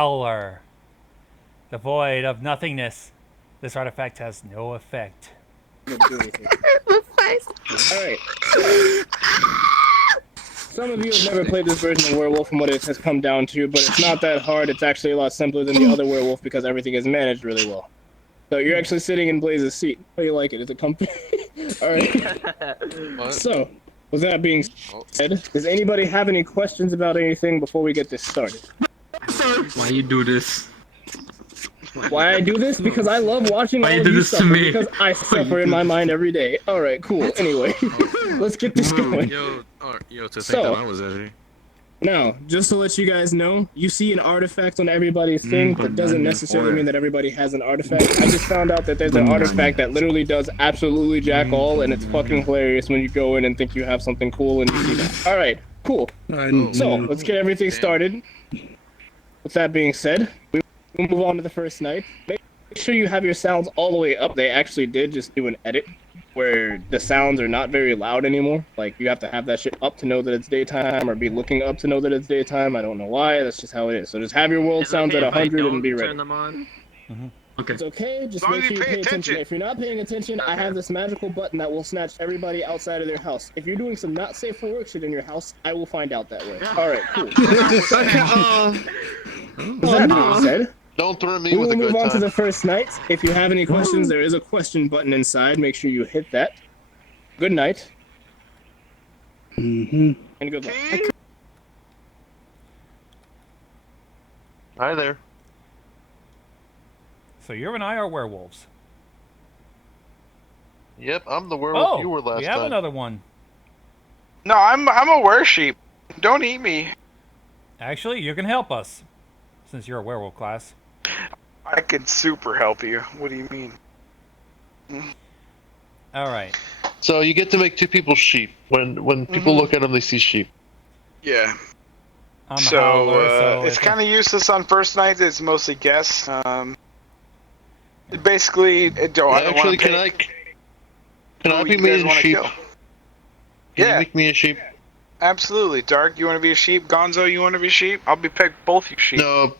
Howler. The void of nothingness. This artifact has no effect. Alright. Some of you have never played this version of Werewolf and what it has come down to, but it's not that hard. It's actually a lot simpler than the other Werewolf because everything is managed really well. So you're actually sitting in Blaze's seat. How do you like it? Is it comfy? Alright. So, with that being said, does anybody have any questions about anything before we get this started? Why you do this? Why I do this? Because I love watching all of you suffer, because I suffer in my mind every day. Alright, cool. Anyway, let's get this going. Yo, to think that I was there. Now, just to let you guys know, you see an artifact on everybody's thing, but doesn't necessarily mean that everybody has an artifact. I just found out that there's an artifact that literally does absolutely jack all, and it's fucking hilarious when you go in and think you have something cool and you see that. Alright, cool. So, let's get everything started. With that being said, we'll move on to the first night. Make sure you have your sounds all the way up. They actually did just do an edit where the sounds are not very loud anymore. Like, you have to have that shit up to know that it's daytime, or be looking up to know that it's daytime. I don't know why, that's just how it is. So just have your world sounds at 100 and be ready. Turn them on? Okay. It's okay, just make sure you pay attention. If you're not paying attention, I have this magical button that will snatch everybody outside of their house. If you're doing some not safe for work shit in your house, I will find out that way. Alright, cool. With that being said, don't throw me with a good time. We will move on to the first night. If you have any questions, there is a question button inside. Make sure you hit that. Good night. And good luck. Hi there. So you and I are werewolves. Yep, I'm the werewolf Oh, you were last we have time. another one. No, I'm a weresheep. Don't eat me. Actually, you can help us, since you're a werewolf class. I can super help you. What do you mean? Alright. So you get to make two people sheep. When people look at them, they see sheep. Yeah. I'm a howler, so it's kind of useless on first night. It's mostly guess. Basically, I don't Actually, want to can I be made a sheep? Can you make me a sheep? Absolutely. Dark, you want to be a sheep? Gonzo, you want to be a sheep? I'll pick both you sheep. No.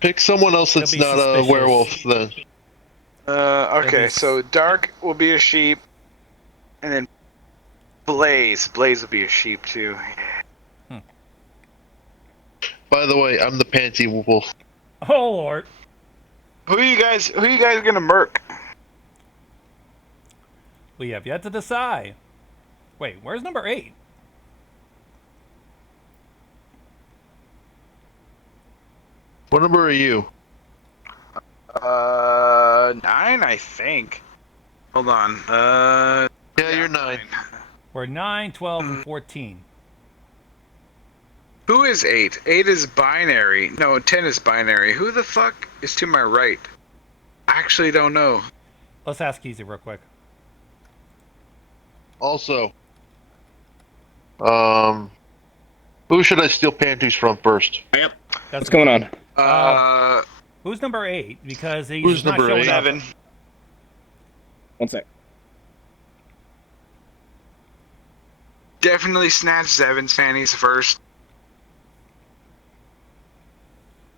Pick someone else that's not a werewolf then. Okay, so Dark will be a sheep, and then Blaze will be a sheep too. By the way, I'm the panty wolf. Oh Lord. Who are you guys gonna murk? We have yet to decide. Wait, where's number 8? What number are you? 9, I think. Hold on. Yeah, you're 9. We're 9, 12, and 14. Who is 8? 8 is binary. No, 10 is binary. Who the fuck is to my right? I actually don't know. Let's ask Easy real quick. Also, who should I steal panties from first? Yep. What's going on? Who's number 8? Because he's Who's not number showing 8? up. 7. One sec. Definitely snatch Zevin's fannies first.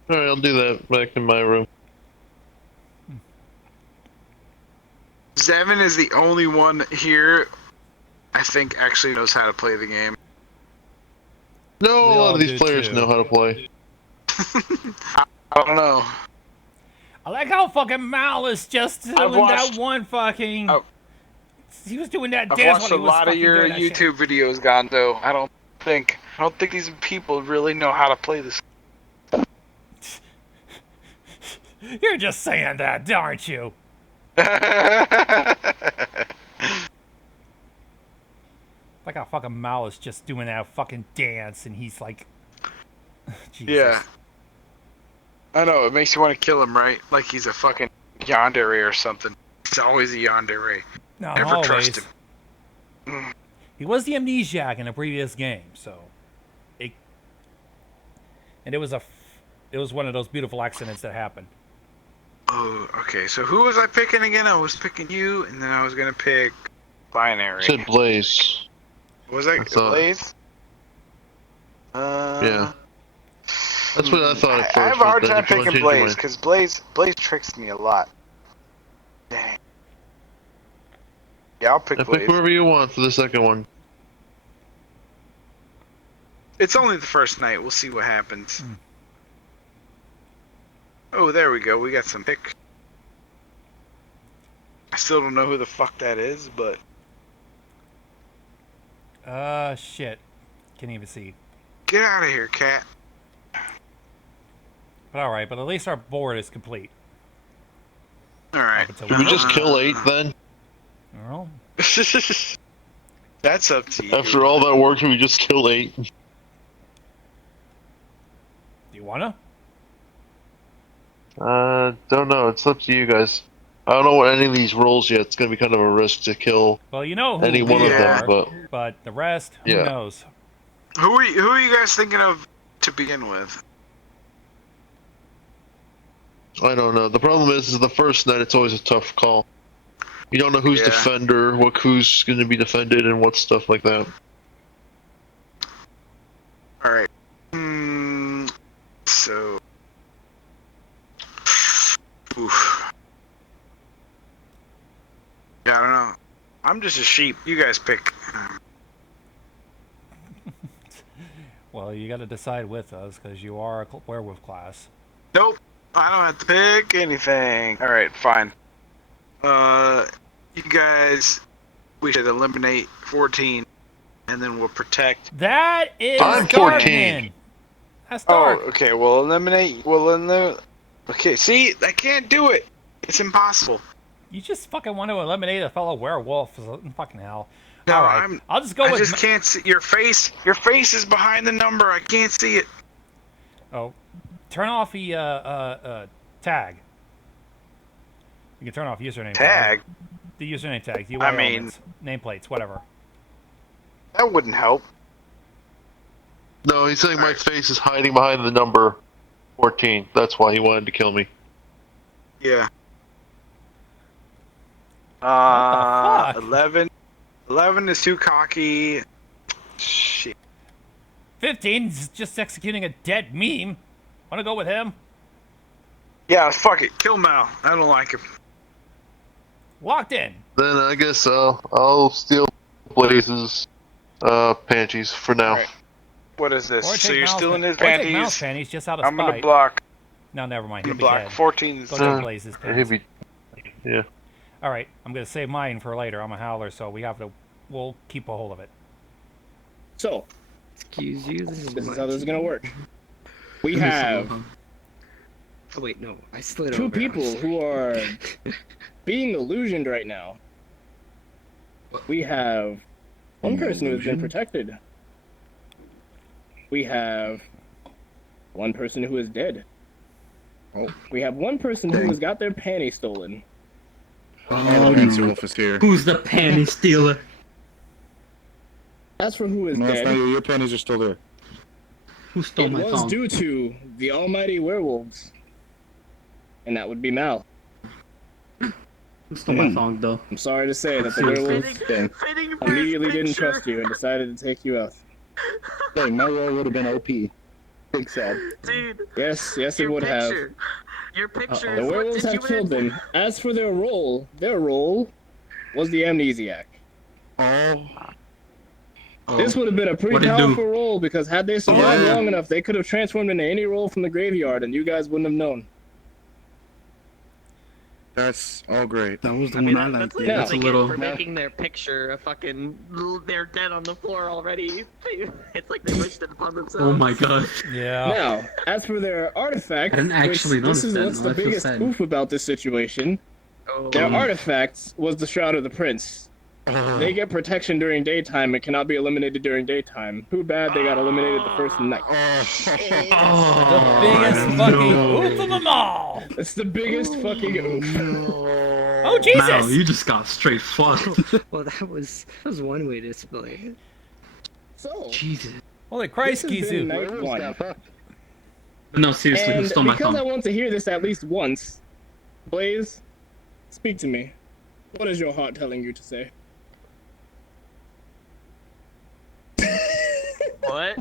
Alright, I'll do that back in my room. Zevin is the only one here I think actually knows how to play the game. No, a lot of do these players too. know how to play. I don't know. I like how fucking Malice just doing watched- that one fucking... He was doing that I've dance watched while a he was lot of fucking your doing that shit. YouTube videos, Gonzo. I don't think these people really know how to play this. You're just saying that, aren't you? Like how fucking Malice just doing that fucking dance, and he's like... Jesus. Yeah. I know, it makes you want to kill him, right? Like he's a fucking yandere or something. He's always a yandere. No, Never always. trust him. He was the amnesiac in a previous game, so... And it was one of those beautiful accidents that happened. Oh, okay. So who was I picking again? I was picking you, and then I was gonna pick binary. I said Blaze. Was that I thought- Blaze? Yeah. That's what I thought at first. I have a hard but then time if you wanna picking change your Blaze mind- because Blaze tricks me a lot. Dang. Yeah, I'll pick Yeah, Blaze. pick whoever you want for the second one. It's only the first night. We'll see what happens. Oh, there we go. We got some pick. I still don't know who the fuck that is, but Shit. Can't even see. get out of here, cat. But alright, but at least our board is complete. All right. Up until Should we just kill 8 then? Well, That's up to you. After all that work, should we just kill 8? do you wanna? Don't know. It's up to you guys. I don't know what any of these rolls yet. It's gonna be kind of a risk to kill Well, you know who any we one of are, them, but but the rest, who Yeah. knows? Who are you guys thinking of to begin with? I don't know. The problem is the first night. It's always a tough call. You don't know who's Yeah. defender, who's going to be defended, and what stuff like that. All right. So. Oof. Yeah, I don't know. I'm just a sheep. You guys pick. Well, you gotta decide with us, because you are a werewolf class. Nope. I don't have to pick anything. All right, fine. You guys, we should eliminate 14, and then we'll protect. That is I'm Darkman. 14. That's dark. Oh, okay. We'll eliminate. Okay, see, I can't do it. It's impossible. You just fucking want to eliminate a fellow werewolf. Fucking hell. No, All right, I'll just go I with. just can't see your face. Your face is behind the number. I can't see it. Oh, turn off the tag. You can turn off username Tag. The username tag. The I UI mean- elements, nameplates, whatever. That wouldn't help. No, he's saying my face is hiding behind the number 14. That's why he wanted to kill me. Yeah. What the fuck? 11. 11 is too cocky. Shit. 15 is just executing a dead meme. Want to go with him? Yeah, fuck it. Kill Mal. I don't like him. Locked in. Then I guess I'll steal Blaze's panties for now. Alright. What is this? Or So take you're Mal's stealing his or take Mal's panties? panties just out of I'm spite. gonna block. No, never mind. I'm He'll gonna be block. dead. 14 is Go take Blaze's panties. He'd be, yeah. All right, I'm gonna save mine for later. I'm a howler, so we'll keep a hold of it. So, Excuse you. this is how this is gonna work. We have Oh wait, no. I slid two over. people who are being illusioned right now. We have one person who has been protected. We have one person who is dead. Oh. We have one person who has got their panties stolen. Oh, Werewolf is here. Who's the panty stealer? As for who is No, it's not dead, you. Your panties are still there. Who stole it my was phone? due to the almighty werewolves. And that would be Mal. Who stole my phone, though? I'm sorry to say that the Seriously? werewolves immediately didn't trust you and decided to take you out. Hey, my role would have been OP. Big sad. Dude, Yes, it your would have. picture. Your picture The is what werewolves did have you killed win? them. As for their role was the amnesiac. Oh. This would have been a pretty What'd it do? powerful role because had they survived Yeah. long enough, they could have transformed into any role from the graveyard and you guys wouldn't have known. That's all great. That was the I mean, one I that's liked. Yeah. That's a again little. for making their picture a fucking. They're dead on the floor already. It's like they wished it upon themselves. Oh my god. Yeah. Now, as for their artifact, I didn't actually this is notice that. what's No, the I feel biggest sad. oof about this situation. Oh. Their artifacts was the Shroud of the Prince. They get protection during daytime and cannot be eliminated during daytime. Too bad they got eliminated the first night. The biggest fucking oof of them all. It's the biggest fucking oof. Oh Jesus! Wow, you just got straight fucked. Well, that was one way to explain it. So, Jesus. Holy this Christ, has been Kizu! night one. No, seriously, who And stole my because I phone? want to hear this at least once, Blaze, speak to me. What is your heart telling you to say? What?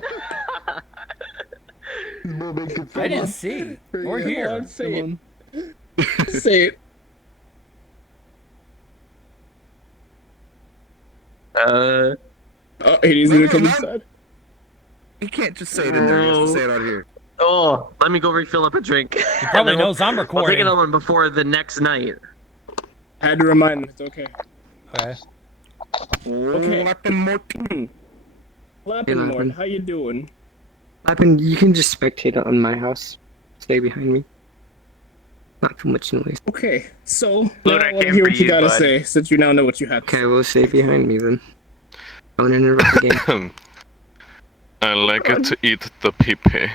I didn't see or hear. Say it. Say it. Oh, Hades gonna come inside. You can't just say it in there. You have to say it out here. Oh, let me go refill up a drink. He probably knows I'm We'll take recording. another one before the next night. I had to remind him. It's okay. Okay. Okay. Lappin' Lappin', how you doing? Lappin, you can just spectate on my house. Stay behind me. Not too much noise. Okay, so now Look, I I want to came hear for what you you, gotta bud. say, since you now know what you have to Okay, we'll stay behind me then. I want to interrupt the game. I like it to eat the pee-pee.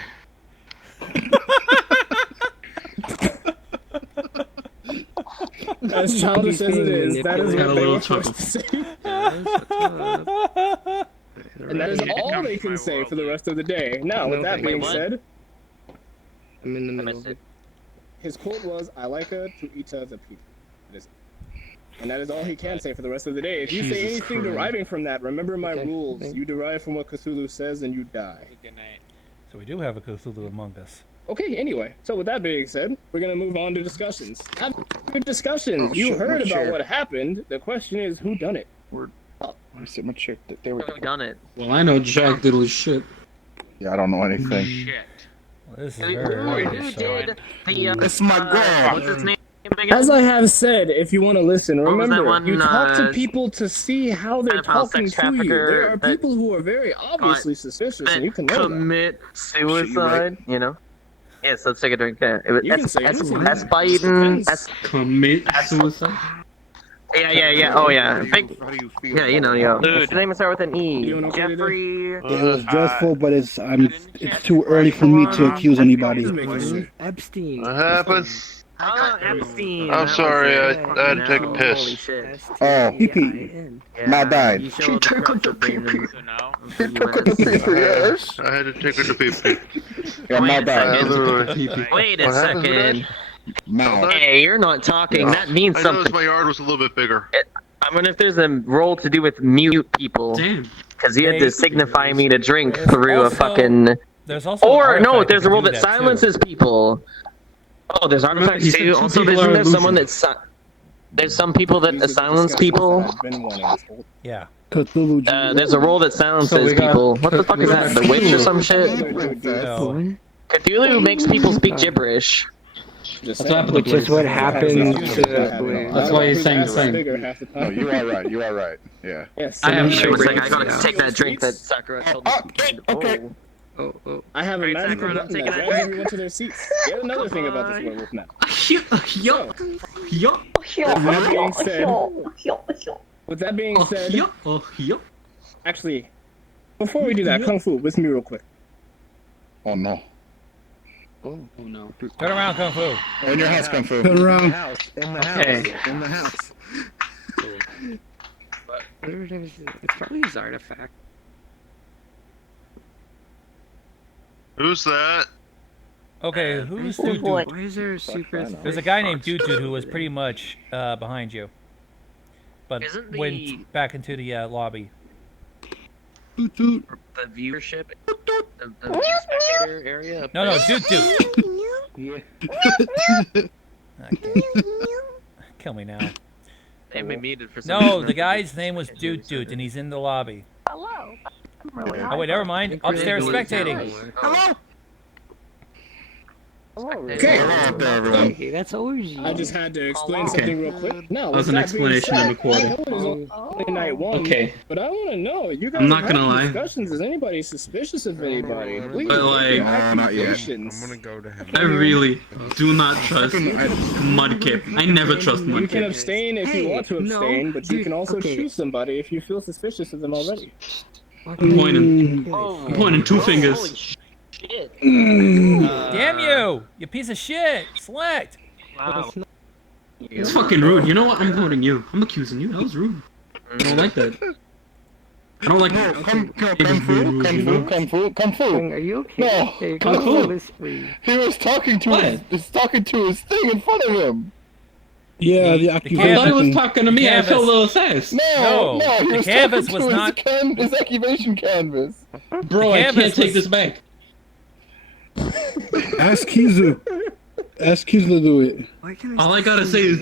As childish as it is, that is Got a what they little were forced to say. And that is all they can say for the rest of the day. Now, with that being said, I'm in the middle of it. his quote was, I like her to eat her the people. And that is all he can say for the rest of the day. If you say Jesus anything Christ. deriving from that, remember my Okay, rules. thank You derive from what Cthulhu says and you die. So we do have a Cthulhu among us. Okay, anyway, so with that being said, we're gonna move on to discussions. Have good discussions. Oh, You shit, heard my about chair. what happened. The question is, who done it? I sit my chair. There we go. We've done it. Well, I know Jack diddly shit. Yeah, I don't know anything. Well, this is Who very did the, It's my girl. what's his name again? As I have said, if you want to listen, What was that remember, one, you talk to uh, people to see how they're pedophile talking sex to you. There trafficker are that people who are very obviously suspicious, and you can know that. commit Shit, you suicide, you know? Yes, let's take a drink. Yeah, it was You can say anything. Biden. Commit suicide? Yeah. Oh yeah. Big, How do you feel? yeah, you know, yo. Dude. His name start with an E. You doing okay today? Jeffrey. It was dreadful, but it's too early for me to accuse anybody. Just making sure. Epstein. What happened? Epstein. I'm that sorry, was I it. had to take a No, piss. Holy shit. Oh, P.P. Yeah, Matt died. you showed She took the the pee-pee. corruption He took it to paper, yes. I had to take her to pee-pee. Yeah, Wait my a bad. second. Wait a What happened to second. Mad. Hey, you're not talking. That means I something. noticed my yard was a little bit bigger. I wonder if there's a role to do with mute people. Damn. Because you had to signify me to drink There's through a also- fucking. There's also an Or no, artifact there's a can role do that too. silences people. Oh, there's artifacts he said too. two Also, people isn't are there someone illusion. there's some people that These are the silence discussions people. that I've been wanting this whole Yeah. Cthulhu Jr. There's a role that So silences we got- people. What the fuck is that? The witch or some shit? No. Cthulhu makes people speak gibberish. Just That's what happened to Which is what happened That's to That's why he's saying the same. Bigger half the No, time. you are right. You are right. Yeah. Yes. I have Wait sure a second, I brains. gotta take that drink that Sakura told me. Okay. Oh. I have a Alright, magical Sakura, button take that it. drags everyone to their seats. Yet another thing about this werewolf map. Yo. With that being said, Yo. actually, before we do that, Kung Fu, with me real quick. Oh no. Oh no. Turn around, Kung Fu. In your house, Kung Fu. Turn around. Okay. In the house. It's probably his artifact. Who's that? Okay, who's Dude Why Dude? is there a super? There's a guy named Dude Dude who was pretty much behind you, but Isn't the- went back into the lobby. Toot toot. The viewership, the spectator area. No, Dude Dude. Okay. Kill me now. They been muted for some No, reason. the guy's name was Dude Dude, and he's in the lobby. Hello. Oh wait, never mind. Upstairs spectating. Hello. Okay. Hello there, everyone. Hey, that's orgy. I just had to explain Okay. something real quick. No, That was with an that being explanation said, in the quarter. I know it is only night one, Okay. but I want to know, you guys I'm not are gonna having lie. discussions. Is anybody suspicious of anybody? Please, But, like- make No, not yet. accusations. go to him. I really do not trust Mudkip. I never trust You can Mudkip. abstain if you Hey, want to no, abstain, but you dude, can also okay. choose somebody if you feel suspicious of them already. I'm pointing. Oh, I'm pointing two holy fingers. shit. Damn you! You piece of shit! Select. Wow. It's fucking rude. You know what? I'm voting you. I'm accusing you. That was rude. I don't like that. I don't like No, Kung neighbors Fu, being rude, Kung you Fu, know? Kung Fu, Kung Fu. Are you okay? No, Hey, Kung come Fu. on, this way. He was talking to his thing in front of him. Yeah, the I thought he accusation. was talking to me. I Canvas. felt a little sass. No, No, he the was canvas talking was to not- his accusation canvas. Bro, I canvas can't take was- this back. Ask Kizu. Ask Kizu to do it. All I gotta say is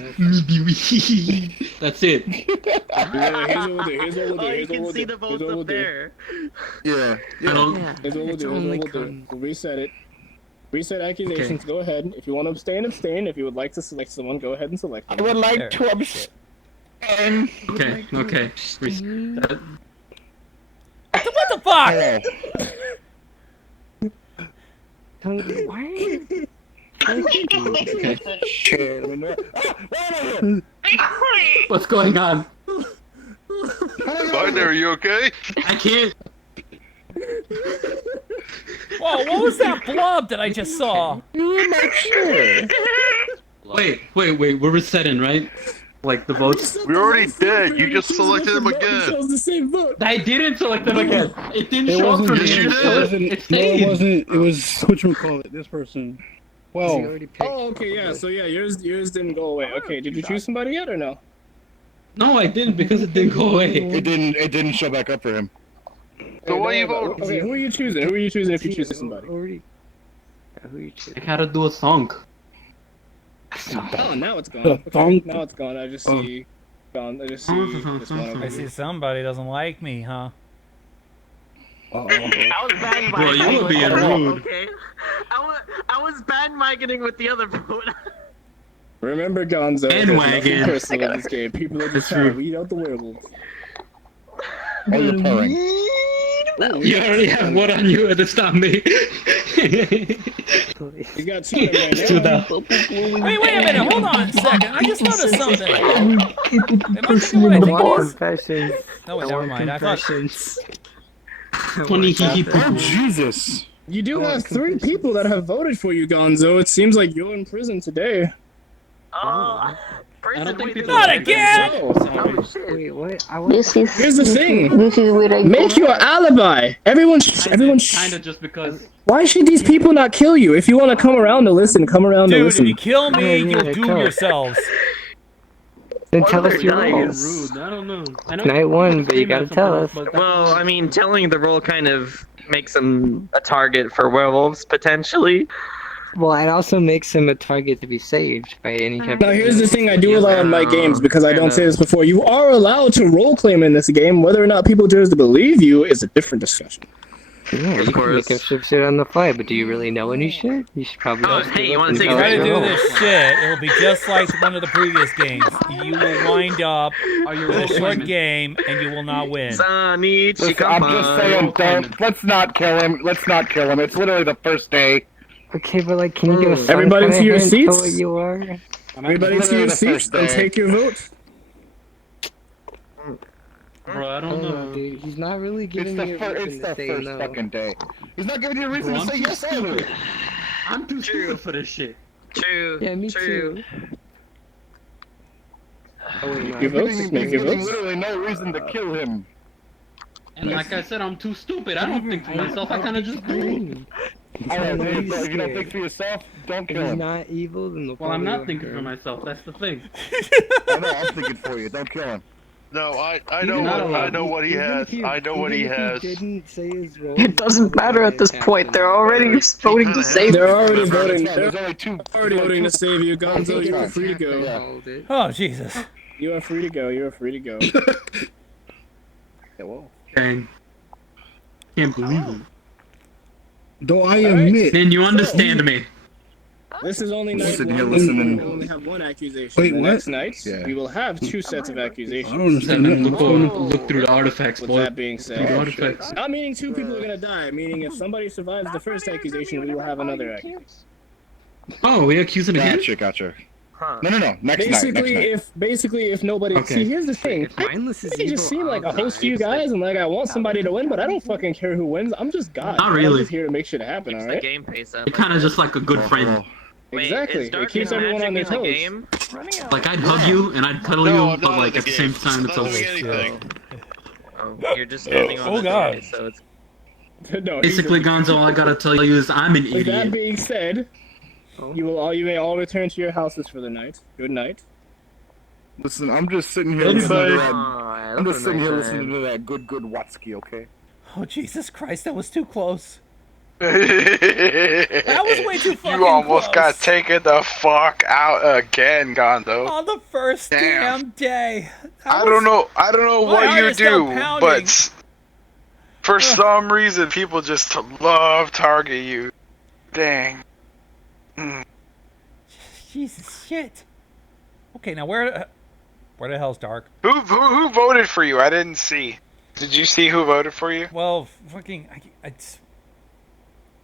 that's it. Oh, you can see the votes up there. Yeah. I don't. Here's what we'll do. We'll reset it. Reset accusations. Go ahead. If you want to abstain, abstain. If you would like to select someone, go ahead and select them. I would like There. to abstain. Okay. Okay. Reset. What the fuck? Why? Okay. Shit. What's going on? Binary, you okay? I can't. Whoa, what was that blob that I just saw? Wait. We're resetting, right? Like the votes. We already did. You just selected him again. Shows the same vote. I didn't select them again. It didn't It show up wasn't. for me. It wasn't. It No, stayed. it wasn't. It was whatchamacallit, this person. Oh, 12. Oh, okay, yeah. So yeah, yours didn't go away. Okay, did you choose somebody yet or no? No, I didn't because it didn't go away. It didn't show back up for him. So why you voting? Okay, who are you choosing? Who are you choosing if you choose somebody? Who are you choosing? I gotta do a song. Oh, now it's gone. The Okay, thong- now it's gone. I just see gone. I just see this one over I see here. somebody doesn't like me, huh? I was banned Bro, you micing were being rude. Okay, I was banned micing with the other vote. Remember, Gonzo, there's Bandwagon. nothing personal in this game. People are just That's trying to true. weed out the werewolves. Oh, you're purring. You already have what on you, and it's not me. You got two of them To right now. the Wait a minute, hold on a second. I just noticed something. Am I thinking what I think it is? Confessions. No, wait, never mind. I thought. Confessions. 20 hee Oh, Jesus. You do have three people that have voted for you, Gonzo. It seems like you're in prison today. Oh, I don't think people Not again! Wait, what? This is Here's the thing. this is where I Make your alibi. Everyone. kind of just because. Why should these people not kill you? If you want to come around to listen, come around to Dude, if listen. you kill me, Yeah, you'll yeah, doom tell us. yourselves. Then tell us your Nice. roles. Rude. I don't know. I know Night one, but you gotta tell us. Well, I mean, telling the role kind of makes him a target for werewolves potentially. Well, it also makes him a target to be saved by any kind Now of. here's the thing I do allow in my games, because I don't say this before. You are allowed to role claim in this game. Whether or not people choose to believe you is a different discussion. Yeah, you can make up some shit on the fly, but do you really know any shit? You should probably. Oh, just hey, give you up wanna and take tell a Try us to your do roles. this shit. It'll be just like one of the previous games. You will wind up Are you with a role short claiming? game, and you will not win. Sunny, Listen, I'm just saying, don't. Let's not kill him. Let's not kill him. It's literally the first day. Okay, but like, can you give us some Everybody kind of to your hint seats? what you are? Everybody to your seats and take your vote. Bro, I don't know. Dude, he's not really It's giving me a the reason to say first no. fucking day. He's not giving you a reason Bro, to I'm say too yes either. I'm too stupid for this shit. True. Yeah, me True. too. Oh, wait, no. Your votes? He's Make your giving votes. literally no reason to kill him. And like I said, I'm too stupid. I don't think for myself. I kind of just do. Alright, Why are if you you don't scared? think for yourself, don't If kill he's him. not evil, then the Well, I'm not thinking for myself. That's the thing. I know, I'm thinking for you. Don't kill him. No, I You're not allowed. know what he has. I know what he has. Didn't say his role, It doesn't matter at this point. They're already voting to save. They're already voting. There's They're only two. already voting to save you, Gonzo. You are free to go. Yeah. Oh, Jesus. You are free to go. You are free to go. Yeah, well. Dang. Can't believe it. Though I admit. Then you understand me. This is only night Sitting here one. listening. We only have one accusation. Wait, the what? next night, Yeah. we will have two sets of I accusations. don't understand that. Look, What's going on? look through the artifacts, With boy. that being Through the said, artifacts. not meaning two people are gonna die, meaning if somebody survives the first accusation, we will have another accusation. Oh, we accuse him again? Gotcha. Huh. No. Next night. Basically, if nobody. Okay. See, here's the thing. If mindless is I just evil, seem like a I'll host to you die. guys, and like I want somebody to win, but I don't fucking care who wins. I'm just God. Not I'm really. just here to make shit happen. Keeps All the right. game pace up. You're kind of just like a good friend. Wait, Exactly. is It Dark keeps and everyone on their Magic in the toes. game? Like, I'd hug you and I'd cuddle No, you, I'm but not like in at the the same game. time, I'm it's not over. doing anything. Oh, you're just standing on Oh, the God. day, so it's No, Basically, Gonzo, all I gotta tell you is I'm an With that idiot. being said, you may all return to your houses for the night. Good night. Listen, I'm just sitting here Good listening to night. that. I'm just sitting here listening to that good Watsky, okay? Oh, Jesus Christ, that was too close. That was way too fucking You almost got close. taken the fuck out again, Gondo. On the first damn day. I don't know My what heart you is still do, pounding. but for some reason, people just love target you. Dang. Jesus shit. Okay, now where the hell's Dark? Who voted for you? I didn't see. Did you see who voted for you? Well, fucking,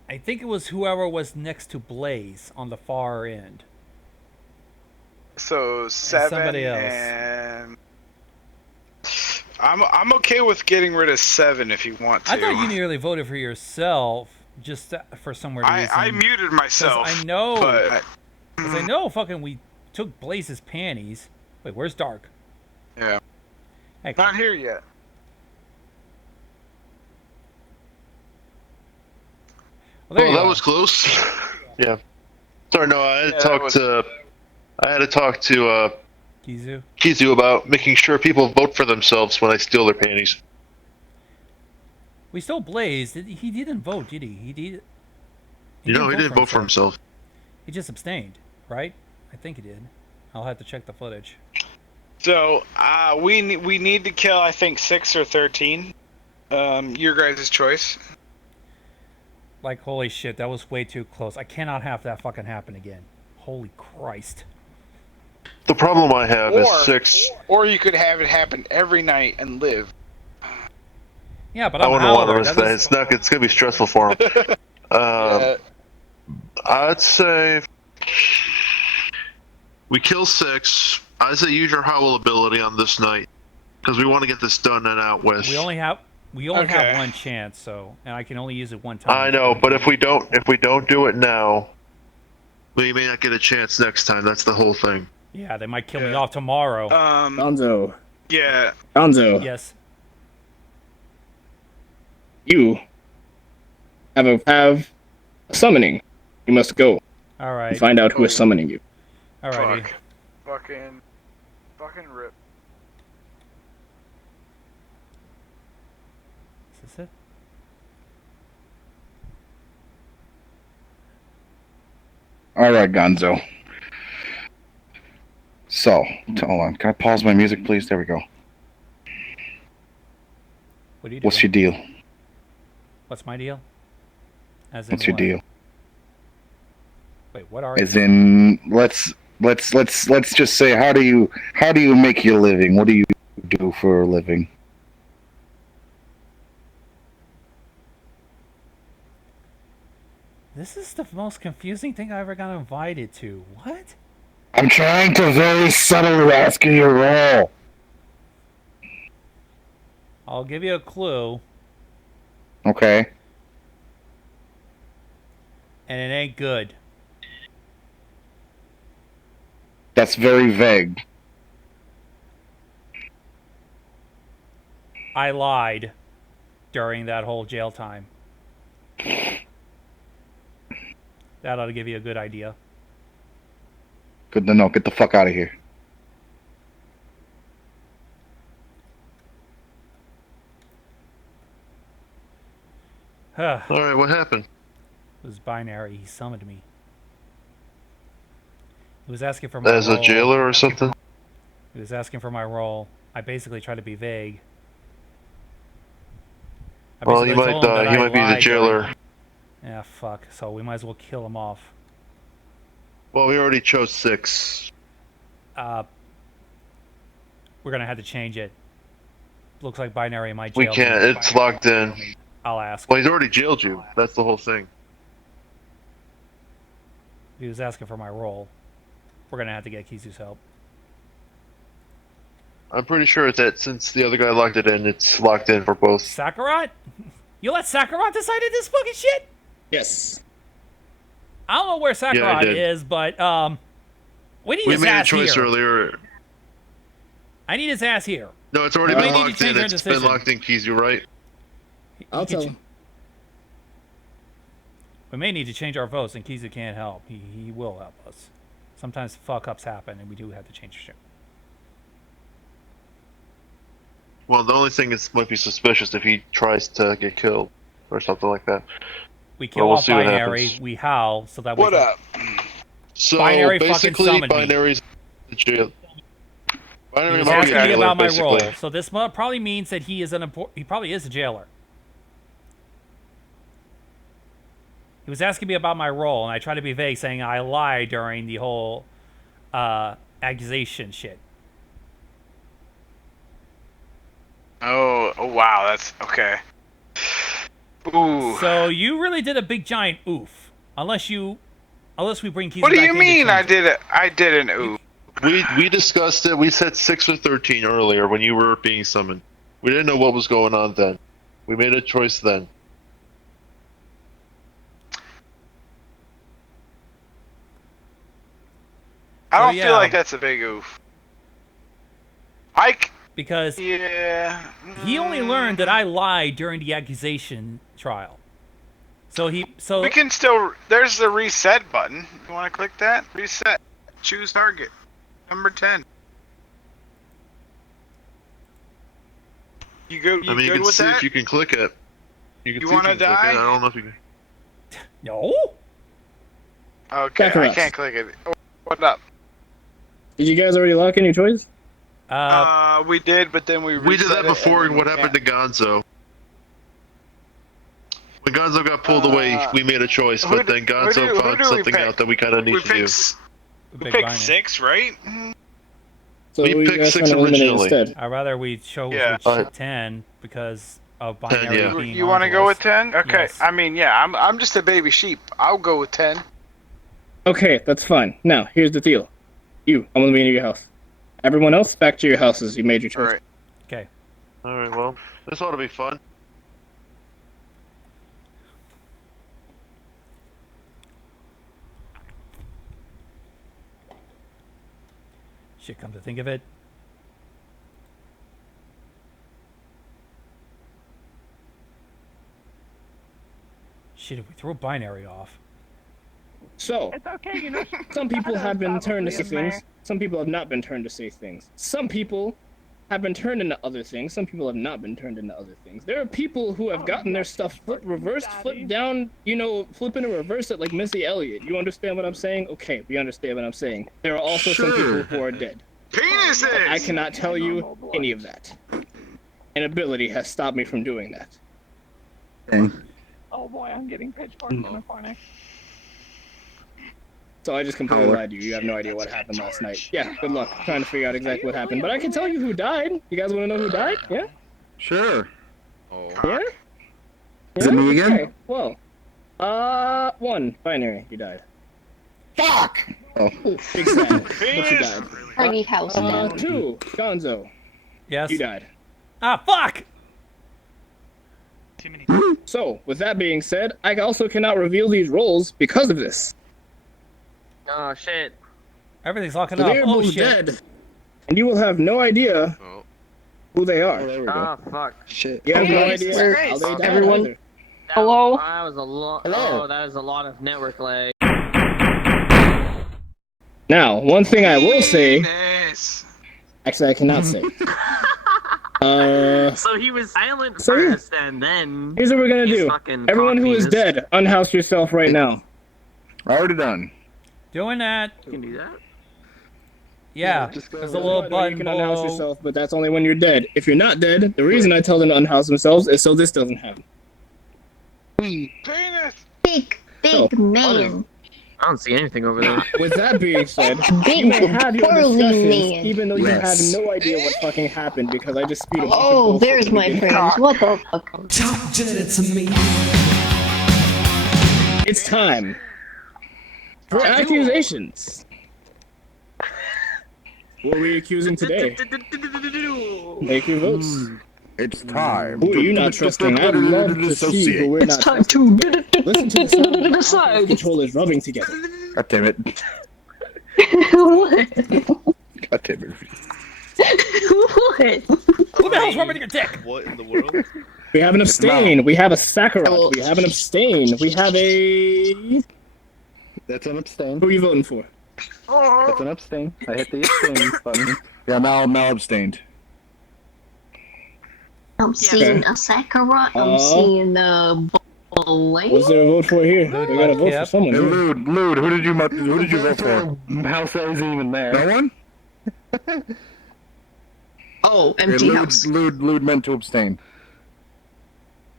I think it was whoever was next to Blaze on the far end. So 7 somebody else. and I'm okay with getting rid of 7 if you want to. I thought you nearly voted for yourself, just for some weird reason. I muted myself. I know. But Because I know fucking we took Blaze's panties. Wait, where's Dark? Yeah. Hey, not here yet. Well, that was close. Yeah. Sorry, no, I had to talk to Kizu about making sure people vote for themselves when I steal their panties. We stole Blaze. He didn't vote, did he? He He didn't vote for himself. He just abstained, right? I think he did. I'll have to check the footage. So we need to kill, I think, 6 or 13. Your guys' choice. Like, holy shit, that was way too close. I cannot have that fucking happen again. Holy Christ. The problem I have is 6. Or you could have it happen every night and live. Yeah, but I I'm wouldn't want to Howler. risk that. It's not. It's gonna be stressful for him. I'd say we kill 6. I'd say use your Howl ability on this night because we want to get this done and out with. We only have one chance, so, and I can only use it one time. I know, but if we don't do it now, we may not get a chance next time. That's the whole thing. Yeah, they might kill me off tomorrow. Gonzo. Yeah. Gonzo. Yes. You have a summoning. You must go. All right. And find out who is summoning you. All righty. Fucking rip. Is this it? All right, Gonzo. So, hold on. Can I pause my music, please? There we go. What do you do? What's your deal? What's my deal? As in What's your what? deal? Wait, what are As in, let's just say, how do you make your living? What do you do for a living? This is the most confusing thing I ever got invited to. What? I'm trying to very subtly ask you your role. I'll give you a clue, Okay. and it ain't good. That's very vague. I lied during that whole jail time. That ought to give you a good idea. Good to know. Get the fuck out of here. All right, what happened? It was binary. He summoned me. He was asking for my As role. a jailer or something? He was asking for my role. I basically tried to be vague. I Well, basically told him that I he might be the lied jailer. during- Yeah, fuck. So we might as well kill him off. Well, we already chose 6. We're gonna have to change it. Looks like binary might We jail can't. me. It's locked in. I'll ask. Well, he's already jailed you. That's the whole thing. He was asking for my role. We're gonna have to get Kizu's help. I'm pretty sure that since the other guy locked it in, it's locked in for both. Sakarat? You let Sakarat decide this fucking shit? Yes. I don't know where Yeah, I Sakarat did. is, but we need We his made a ass choice here. earlier. I need his ass here. No, it's already We been need to locked change in. our It's decision. been locked in, Kizu, right? I'll tell him. We may need to change our votes, and Kizu can't help. He will help us. Sometimes fuck-ups happen, and we do have to change shit. Well, the only thing is might be suspicious if he tries to get killed or something like that. We kill we'll off see what binary. happens. We howl so that we. What up? So Binary fucking basically, summoned me. binary's in jail. He Binary was might be asking a me jailer, about my basically. role, so this probably means that he is he probably is a jailer. He was asking me about my role, and I tried to be vague, saying I lied during the whole accusation shit. Oh wow, that's okay. Ooh. So you really did a big giant oof, unless we bring Keys What do back you in to mean? I change it. did an ooh. We discussed it. We said 6 or 13 earlier when you were being summoned. We didn't know what was going on then. We made a choice then. I don't yeah. feel like that's a big oof. Because yeah, he only learned that I lied during the accusation trial. So we can still. There's the reset button. You want to click that? Reset. Choose target. Number 10. You go. You I mean, you good can with see that? if you can click it. You can You see if wanna you can click die? it. I don't know if you can. No. Okay, Back to I us. can't click it. What up? Did you guys already lock in your choice? We did, but then we We did reset that it, before. and then What we happened to Gonzo? When Gonzo got pulled away, we made a choice, but then Gonzo found something out that we kind of need to do. We picked 6, right? So We who you picked guys 6 trying to eliminate originally. instead? I'd rather we chose Yeah. with 10 because of binary yeah. being You want to onto go us. with 10? Okay. Yes. I mean, yeah. I'm just a baby sheep. I'll go with 10. Okay, that's fine. Now, here's the deal. I'm gonna be in your house. Everyone else, back to your houses. You made your choice. All right. Okay. Alright, well, this ought to be fun. Shit, come to think of it. Shit, if we throw binary off. So, It's okay, you know. some people have been turned to say Probably in things. Some people have not been turned to say things. Some people have been turned into other things. Some people have not been turned into other things. There are people who have gotten their stuff reversed, flipped down, flipping and reverse it like Missy Elliott. You understand what I'm saying? Okay, we understand what I'm saying. There are also some people who are dead. Penises! I cannot tell you any of that. Inability has stopped me from doing that. Oh boy, I'm getting pitchforked in the corner. So I just completely lied to you. You have no idea what happened last night. Yeah, good luck trying to figure out exactly what happened. But I can tell you who died. You guys want to know who died? Yeah? Sure. Yeah? Is it me again? Okay, well. 1. Binary. You died. Fuck! Oh. Big sad. But you died. Party house down. 2. Gonzo. Yes. You died. Ah, fuck! So, with that being said, I also cannot reveal these roles because of this. Oh shit. Everything's locking So up. they are Oh, both shit. dead. And you will have no idea who they are. There we go. Oh fuck. Shit. You have no Hey, idea sir. how they died Everyone. either. Hello? That was a lot. Hello. Oh, that is a lot of network lag. Now, one thing I will say, Penis. actually I cannot say. So he was silent So, yeah. first, and then Here's what we're gonna he's do. fucking Everyone who is cock penis. dead, unhouse yourself right now. Already done. Doing that. You can do that. Yeah. just go There's a over little You button can unhouse below. yourself, but that's only when you're dead. If you're not dead, the reason I tell them to unhouse themselves is so this doesn't happen. Penis. Big So, man. I don't see anything over there. With that being said, Big you may have your burly discussions, man. even though Yes. you have no idea what fucking happened because I just spewed a bunch of Oh, bullshit there's at the my beginning. friends. What the fuck? It's time for accusations. What are we accusing today? Make your votes. It's time. Who are you not trusting? I'd love to see who we're It's not time trusting. to Listen to the sound of the decide. controllers rubbing together. God damn it. What? God damn it. What? Who the hell's rubbing your dick? What in the world? We have an abstain. We have a Sakurot. We have an abstain. We have a... That's an abstain. Who are you voting for? That's an abstain. I hit the abstain button. Yeah, Mal abstained. I'm seeing a Sakurot. I'm seeing a Blaze? What's there a vote for here? We gotta vote for someone. Hey, here. Lude, who did you vote for? House isn't even there. No one? Oh, Okay, empty house. Lude meant to abstain.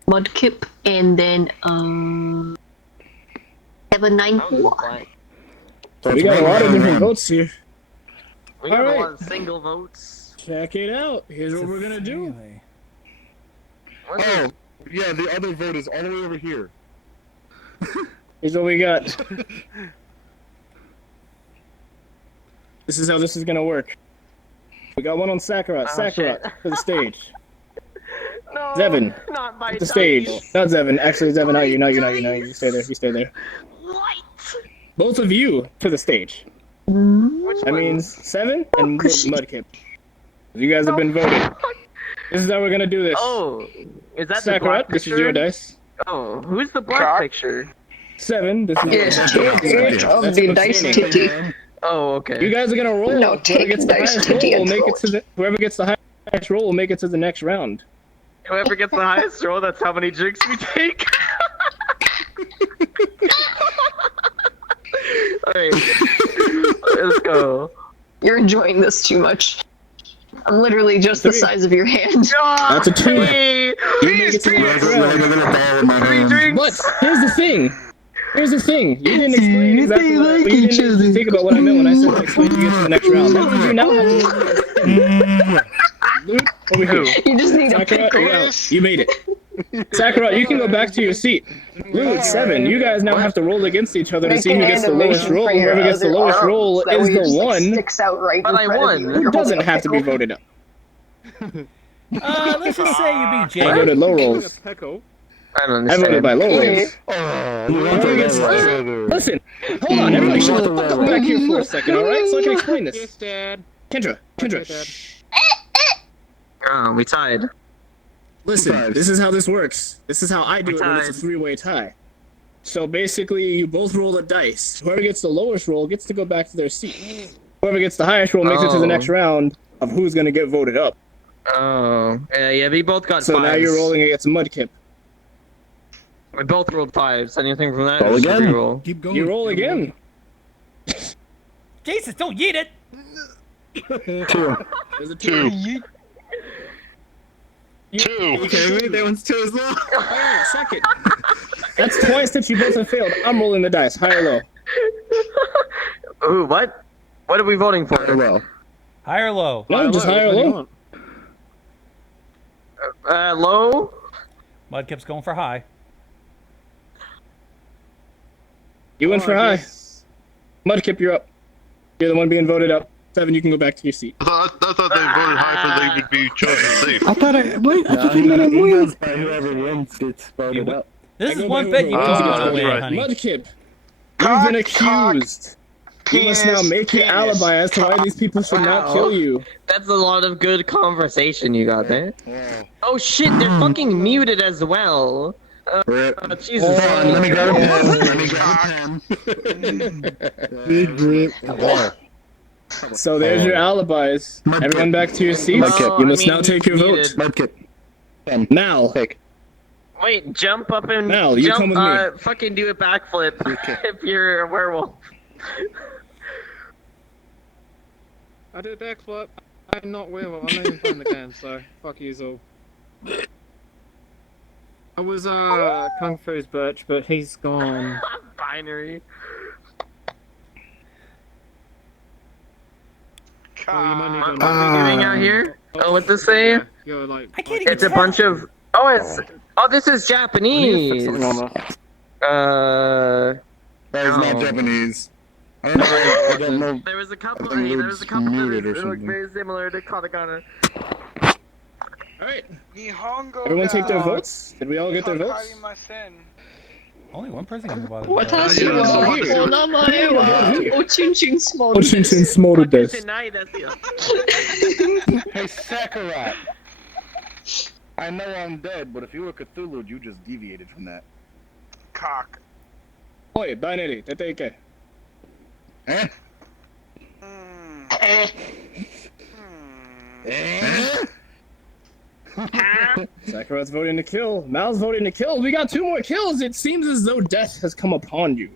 Mudkip, and then 794. So We it's got a lot of round different round. votes here. We got All a right. lot of single votes. Check it out. Here's what we're gonna do. Oh, yeah, the other vote is all the way over here. Here's what we got. This is how this is gonna work. We got one on Sakurat. Oh, Sakurat shit. to the stage. No, Zevin not my to the stage. dice. Not Zevin. Actually, Zevin, not you. Not you. Not you. Not you. You stay there. You stay there. What? Both of you to the stage. Which That one? means Seven and Mudkip. You guys have been voted. This is how we're gonna do this. Oh, is that the black Sakurat, this picture? is your dice. Oh, who's the black Cock. picture? Seven, this is Yes, your take of That's the what's dice remaining. titty. Oh, okay. You guys are gonna roll. No, Whoever take gets the dice highest titty roll will and make throw it to the. Whoever gets the highest roll will make it to the next round. Whoever gets the highest roll, that's how many drinks we take. Alright. Let's go. You're enjoying this too much. I'm literally just the Three. size of your hand. That's a two. Hey, You make it to the next round. three drinks. But here's the thing. Here's the thing. You didn't explain exactly what you didn't think about what I meant when I said explain to get to the next round. That means you now have to. Luke, over here. You just need a Sakurat, pickle. you're out. You made it. Sakurat, you can go back to your seat. Luke, Seven, you guys now have to roll against each other to see who gets the lowest roll. Whoever gets the lowest roll is the one Sticks out right But in I front won. Of you. who You're doesn't holding a have to be pickle. voted up. Let's just say you beat I Jacob. voted low rolls. I don't I understand. voted by low rolls. Oh, Listen, hold on, everybody shut the fuck up back here for a second, alright? So I can explain this. Kendra, shh. Oh, we tied. Listen, this is how this works. This is how I do it when it's a tied. three-way tie. So basically, you both roll a dice. Whoever gets the lowest roll gets to go back to their seat. Whoever gets the highest roll makes it to the next round of who's gonna get voted up. Oh, yeah, we both got So fives. now you're rolling against Mudkip. We both rolled fives. Anything from that? Roll Or should we again. roll? Keep going. You roll again. Jesus, don't yeet it. Two. There's a Two. two. Two. Okay, that one's two as well. Alright, second. That's twice that you both have failed. I'm rolling the dice, high or low. Ooh, what? What are we voting for? Well, High or low? No, just high or low. Low? Mudkip's going for high. You went for high. Mudkip, you're up. You're the one being voted up. Seven, you can go back to your seat. I thought they voted high so they would be chosen safe. I thought I wait. I thought you meant I He win. goes by whoever wins gets voted up. This I is go one by bet you whoever don't wins. want to win, right. honey. Mudkip, you've been accused. You must now make your alibi as to why these people should not kill you. That's a lot of good conversation you got there. yeah. Oh shit, they're fucking muted as well. Rip. Jesus. Hold on, let me grab a pen. Let me grab a pen. Big rip. Oh. So there's your alibis. Everyone back to your seats. Oh, You I must mean, now take your vote. muted. Mudkip. Mal, Take. Wait, jump up and Mel, you jump, come with me. fucking do a backflip if you're a werewolf. I did a backflip. I'm not werewolf. I'm not even playing the game, so fuck you all. I was Kung Fu's bitch, but he's gone. Binary. Oh, you might need to What are we doing out here? Oh, what's this say? Yeah, you're like. I can't even It's a tell. bunch of. Oh, it's. Oh, this is Japanese. That is not No. Japanese. I don't know. I don't know. There was a couple. I think Hey, there was a couple muted or that looked something. very similar to katakana. Alright, Nihongo everyone take their ga votes? Did we all get their votes? hakarimasen. Only one person can bother. Watashi wa o namae wa Ochinchin small. Ochinchin smothered this. Tonight, that's the. Hey, Sakurat. I know I'm dead, but if you were Cthulhu, you just deviated from that. Cock. Oi, binary, tete Eh? Hmm. Eh? Sakarat's voting to kill. Mal's voting to kill. We got 2 more kills. It seems as though death has come upon you.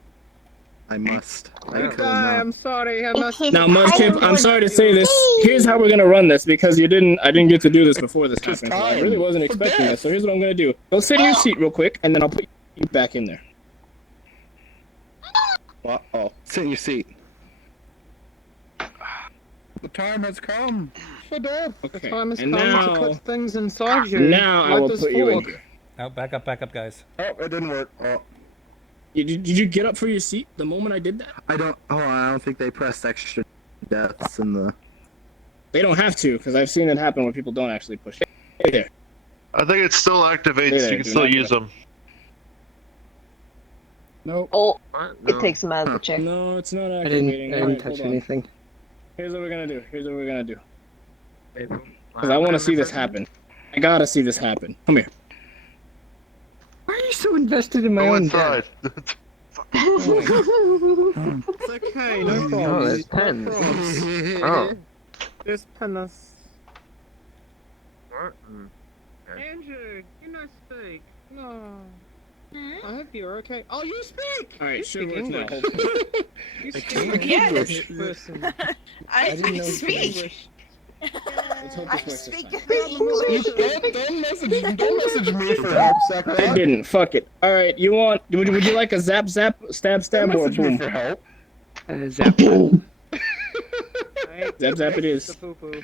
I must. I could Die, not. I'm sorry. I must. Now, Mudkip, I'm sorry to say this. Here's how we're gonna run this because I didn't get to do this before this happened. So I really wasn't expecting this. So here's what I'm gonna do. Go sit in your seat real quick, and then I'll put you back in there. Uh-oh. Sit in your seat. The time has come for death. Okay. Time has And come to now, put things inside you. now I like will this put you in fork. here. Oh, back up, guys. Oh, it didn't work. Oh, Did you get up for your seat the moment I did that? I don't think they pressed extra deaths in the... They don't have to, because I've seen it happen where people don't actually push it. Hey there. I think it still activates. There, You can do still not use them. Nope. Oh, What? it No. takes him out of the chair. No, it's not I activating. didn't Alright, touch hold on. anything. Here's what we're gonna do. Wait, Because I want to see this happen. I gotta see this happen. Come here. Why are you so invested in my Go own inside. death? It's okay, no Oh, problem. there's pens. No Oh. There's penis. What? Andrew, you know speak. No. I hope you're okay. Oh, you speak! Alright, You should speak work now. English. You I speak can't English. Yes. Person. I didn't know speak. English. Let's hope I this works speak this time. You don't message me for help, I Sakarat. didn't. Fuck it. Alright, would you like a zap, stab, Don't or message me boom? for help. Zap. Zap, zap it is. The poo-poo.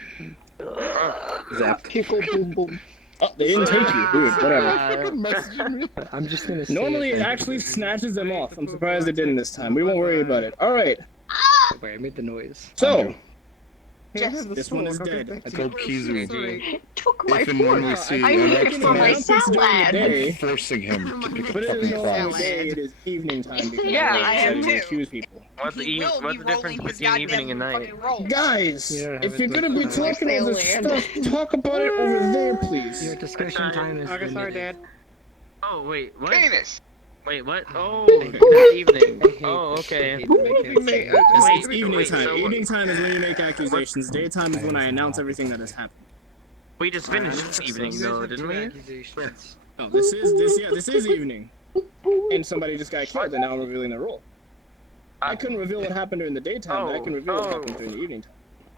Zap. Pickle boom boom. Oh, they didn't take you. Weird, whatever. Messaging me. I'm just gonna say Normally it actually snatches them off. I'm surprised it didn't this time. We won't worry about it. Alright, Wait, I made the noise. so, Yes. this one is dead. I told Kizu. Took my If and when we fork. see I an need it extra for my announcements during the salad. day, forcing him to pick but a it is fucking no longer class. day, it is evening time because Yeah, they I am decided to too. accuse people. What's He the, will what's be the difference rolling his between evening and goddamn night? fucking roll. Guys, You don't have if it you're gonna be both talking all this Disneyland. stuff, talk about it over there, please. Your discussion time is Okay, sorry, limited. Dad. Oh, wait, what? Penis. Wait, what? Oh, Okay. that's evening. I hate- Oh, I okay. hate to make it Wait, say- It's Wait, evening wait, time. so- Evening time is when you make accusations. Daytime is when I announce everything that has happened. We just finished evening though, didn't we? Accusations. No, this is evening. And somebody just got killed, and now I'm revealing the role. I couldn't reveal what happened during the daytime, but I can reveal what happened during the evening time.